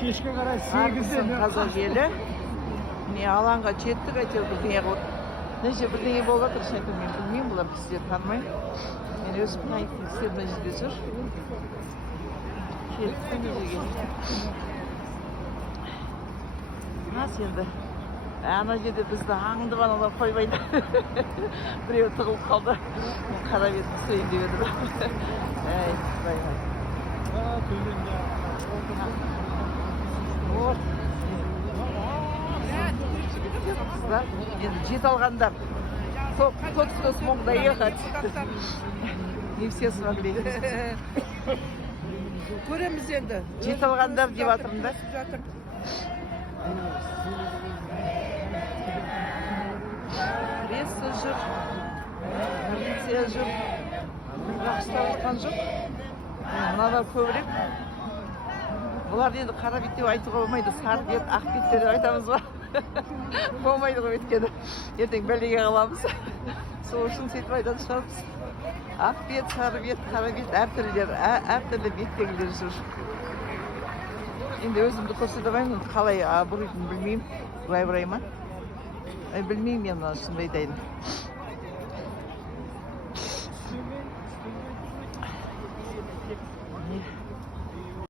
Kешке қарай Армысың 8-де қазақ елі. Не алаңға жеттік әйтеуір бірдеңе қылып. Неше бірдеңе болып жатыр, шын айтамын, мен білмеймін, бұлар кісілер танымаймын. Мен өзім танитын кісілер мына жерде жүр. Келдік мына жерге. Нас енді. Ана жерде бізді аңдып аналар қоймайды. Біреу тығылып қалды. Қара бетін түсейін деп едім. Әй, құдай. Вот. Қыздар, енді жет алғандар. Тот, кто смог доехать. Не все смогли. Көреміз енді. Жет алғандар деп жатырмын да. Пресса жүр, полиция жүр. Бірақ ұстап жатқан жоқ. Мыналар көбірек. Бұлар енді қара бет деп айтуға болмайды, сары бет, ақ беттер деп айтамыз ба? Болмайды ғой өйткені. Ертең бәлеге қаламыз. Сол үшін сөйтіп айтатын шығармыз. Ақ бет, сары бет, қара бет, әртүрлі беттегілер жүр. Енді өзімді көрсете алмаймын, қалай бұрайтынын білмеймін. Былай бұрай ма? Білмеймін мен шынымды айтайын.